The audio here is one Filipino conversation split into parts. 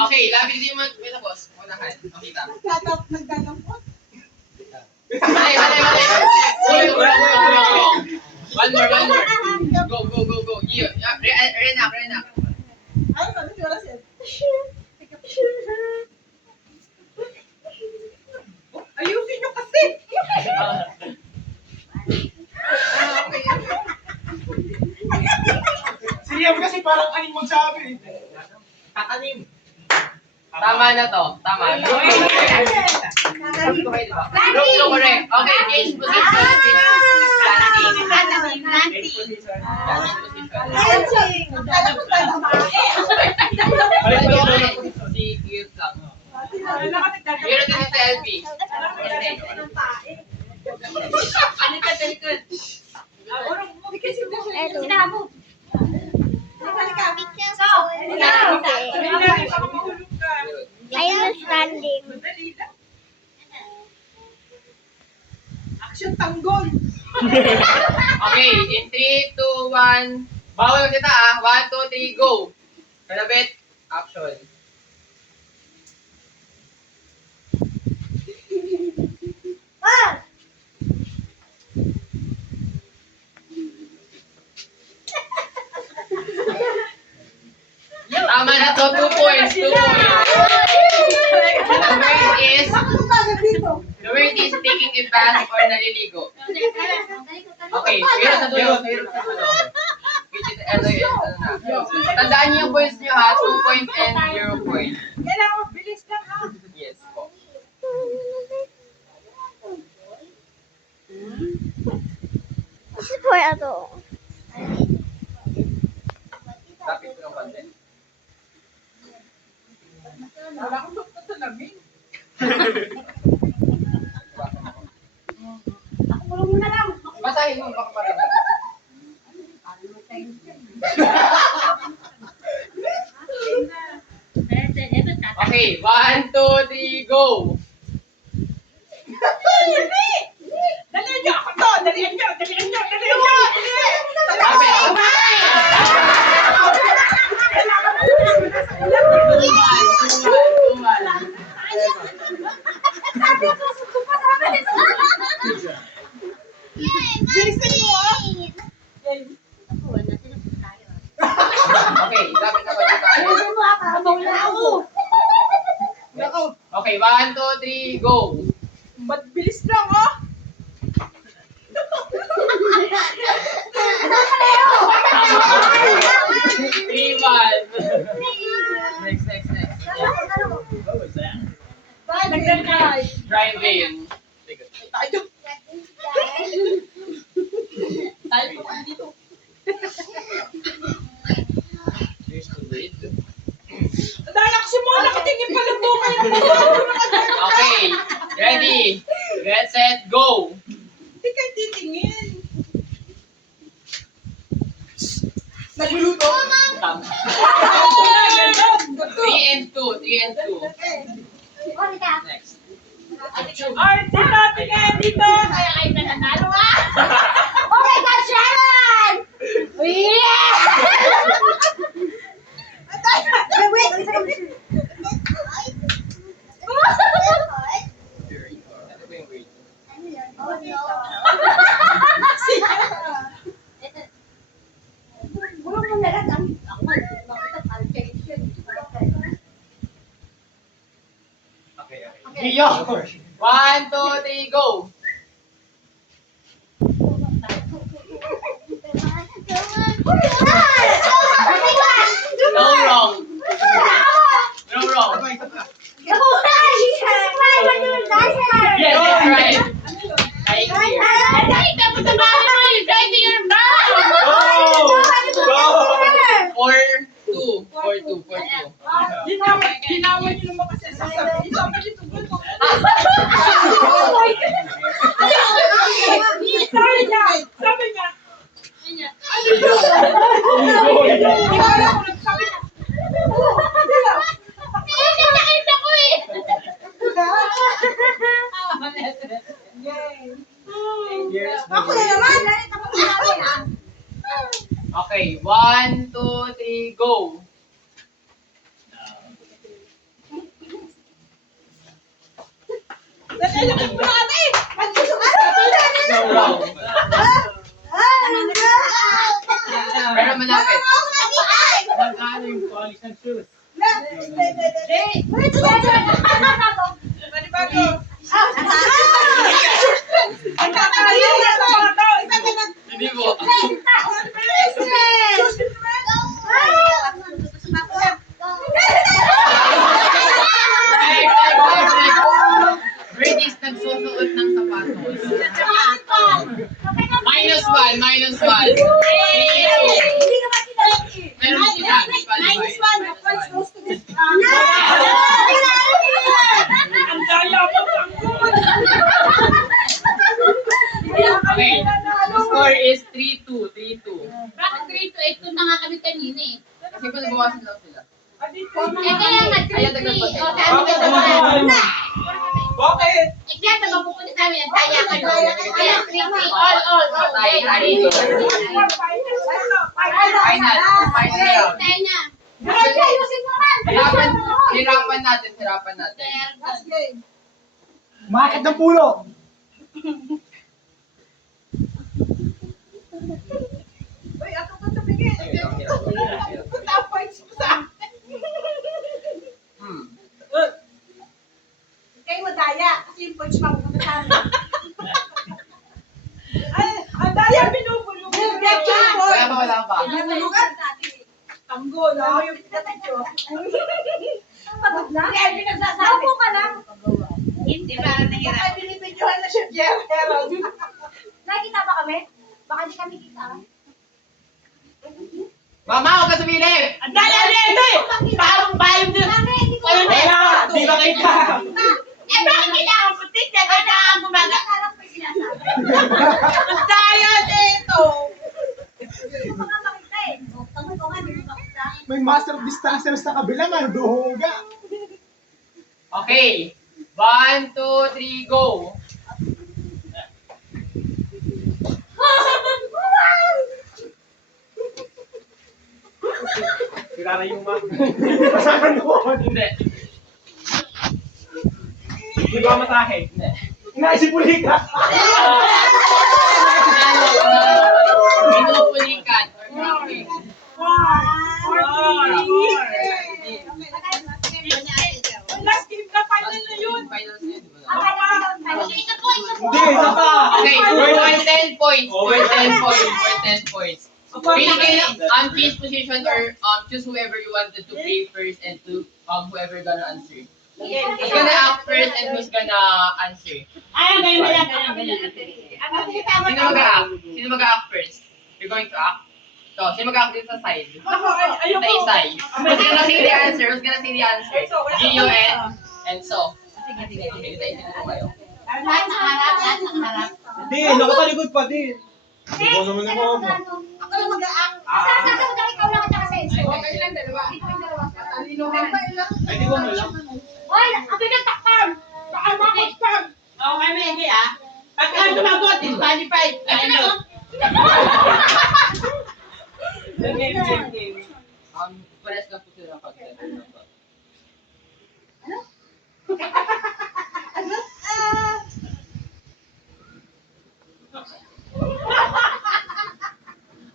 Okay, labi din mo metapos. Unahan. Makita. Nagdadampot. Mali. One more. Go. Rena. Ano sabi si Orasil? Ayusin nyo kasi! Si Liam kasi parang aning magsabi. Tatanim. Tama na to. Tama. Sabi ko kayo, diba? No, correct. Okay, change position. Change position. Si cute lang. Pero din sa LP. I was standing. Action tanggol! Okay, in 3, 2, 1. Bawal magkita ah. 1, 2, 3, go. Kalabit. Action. Tama na to. 2 points. The word is taking a bath or naliligo. Okay, pero sa dulo. Tandaan niyo yung points niyo ha. 2 points and 0 points. Kailangan bilis lang ha! Yes po. Kasi po ito. Lapit ko ng konti. Wala akong doktor sa lamin. Basahin mo baka marinig. Okay, 1, 2, 3, go! Dalihan nyo ako to! Dalihan nyo! Lapit! Bilisan mo ah! Okay, lapit na tayo. Okay, 1, 2, 3, go! Ba't bilis lang ah? Three, one. Next. What was that? Driving. Tayo po kayo dito. Here's the lid. Dahil ako si Mona, nakatingin pala po kayo. Okay, ready. Get set, go. Hindi kayo titingin. Nagluluto. Tama. 3 and 2. Next. Ay, dito, tingin dito. Kaya kayo na nanalo ah. Oh my God, Sharon! Yeah! Wait. Ano ba yung word? Okay. Rio. 1, 2, 3, go. No wrong. Yes, that's right. I agree. Four, two. Ginawa niyo naman kasi sasabihin. Sabi niyo tungkol ko. Sabi niya. Ano yun? Wala ko nagsabi niya. Ako na naman. Okay, 1, 2, 3, go. Lalakad mo na kami! Wrong. Pero malapit. Magkano yung polish ng shoes? Hindi mo. British nagsusuot ng sapatos. -1, -1. 3, 2. Meron sila. Ang daya mo Okay. The score is 3-2. 3-2. Bakit grade 2? Ito na nga kami kanina eh. Kasi pa nabawasan lang sila. Eh kaya nga Ayan, grade 3. nagpapatay. O, sabi ko naman. Bakit? Eh kaya sa mapupunta namin, ang daya ka doon. Kaya grade 3, all. Tayo. Final. Final. Tayo na. Hirapan natin. Makakit ng pulo. Kayo madaya, kasi yung punch mapupunta sa amin. Ay, ang daya binubulong. Wala pa. Binubulugan natin. Tanggo, no? Yung pagkatidyo. Pagod na? Kaya pinagsasabi. Opo ka lang. Hindi ba nahirap? Baka binibidyohan na siya, Gerald. Nakikita ba kami? Baka di kami kita. Mama, huwag ka sumilip! Ang daya nito eh! Parang bayo din. Ano na? Wala, di ba kita? Eh, bakit kailangan ko tignan? Kailangan gumaga. Ang daya nito! May master of distancers sa kabila man, duhuga. Okay. 1, 2, 3, go! Sira na yung mag. Pasakan doon. Hindi. Di ba matahe? Hindi. Inaisip ulit ka. Pinupulikan or dropping. Last game na final na yun. Finals yun, di ba? Isa po. Hindi, isa pa. Okay, for 10 points. For 10 points. Pili kayo choose position or choose whoever you wanted to play first and to whoever gonna answer. Who's gonna act first and who's gonna answer? Ganyan. Sino mag-act first? You're going to act? So, sino mag-act dito sa side? Sa Ayoko. isay. Who's gonna say the answer? Gio and so. Sige, tayo ko kayo. Lahat ng harap. Hindi, nakatalikod pa din. Ikaw naman ang mama. Ako lang mag-aang. Sasasagot ang ikaw lang at saka sa Enzo. Okay lang, dalawa. Ay, di ko mo lang. Hoy, ako yung nagtakpan. Baka makakpan. Okay, Megi ah. Pagka tumagot, disqualified. Ano? Game. Pares lang po sila ng pag-set.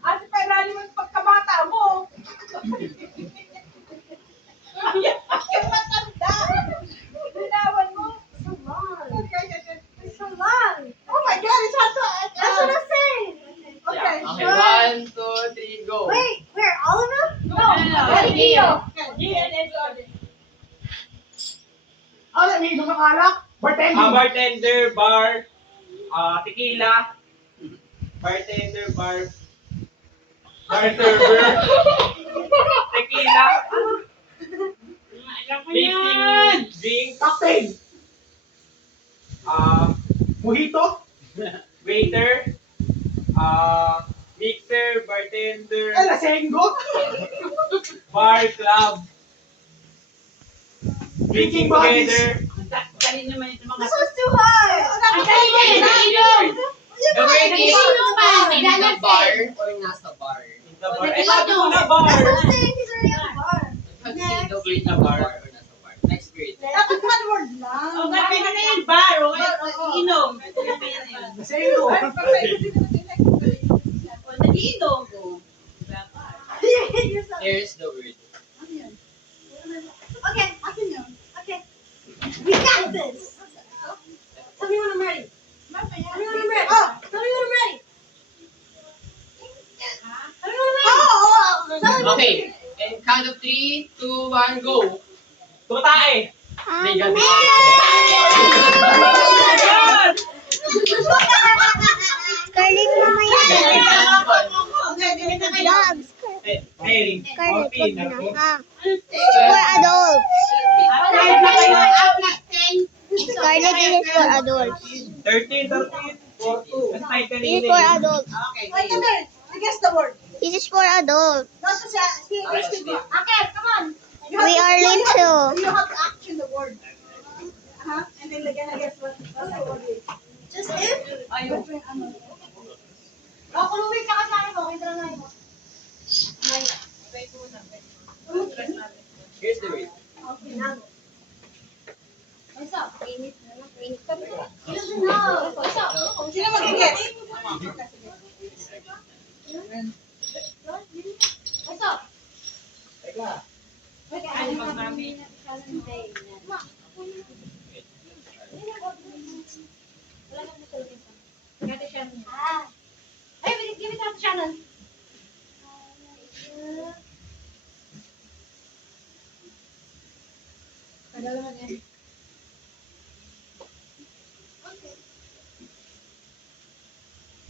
At penali mo yung pagkabata mo. Yung matanda. Binawan mo. Oh my God, it's hot to... That's what I'm saying. Okay. Okay, 1, 2, 3, go. Wait, where? All of them? No. Only Gio. Ah, may ibang makalak? Bartending. Bartender, bar, tequila, bartender, bar server, tequila, mixing drink, Captain. Mojito. waiter, mixer, bartender, Ay, lasenggo. bar, club, Drinking drinking buddies. together. Galing naman ito mga... This was too hard. The word is in the bar or nasa bar. In the bar. Eh, sabi ko na bar. That's what I'm saying. He's already on the bar. Let's see the word na bar or nasa bar. Next word. Dapat one word lang. Okay, pino na yung bar. Okay, yourself. Here's the word. Ano yun? Okay, akin yun. Okay. We got this. Tell me when I'm ready. Tell me when I'm ready. Oh, tell me when I'm ready. Tell me when I'm ready. Oh, tell me when I'm Okay. ready. And count of 3, 2, 1, go. Tumatay. They got Scarlet mama yan. Dogs. Hey, Scarlet, wag Orpin. na. Ha? For adults. Scarlet, this is for adults. 13, 13. 4-2. That's my This is for adults. Wait a minute. I guess the word. This is for adults. Not to say, Okay, come on. We are little. You have to action the word. And then again, I guess what the word is. Just if. Oh, kuluwi ka kasama mo. Kita lang mo. Here's the word. What's up? Init na lang. Init ka ba? He doesn't know. What's up? Sino mag-guess? What's up? Hey, give it to Shannon.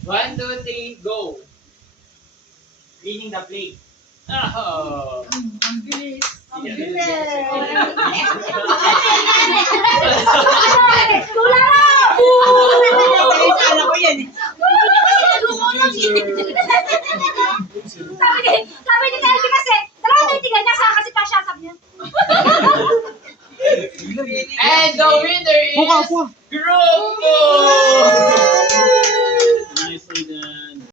One, two, three, go. Cleaning the plate. Oh. Sabi ni Kelvin kasi, dalawang naitigay niya sa kasi kasya, sabi niya. And the winner is Group 4.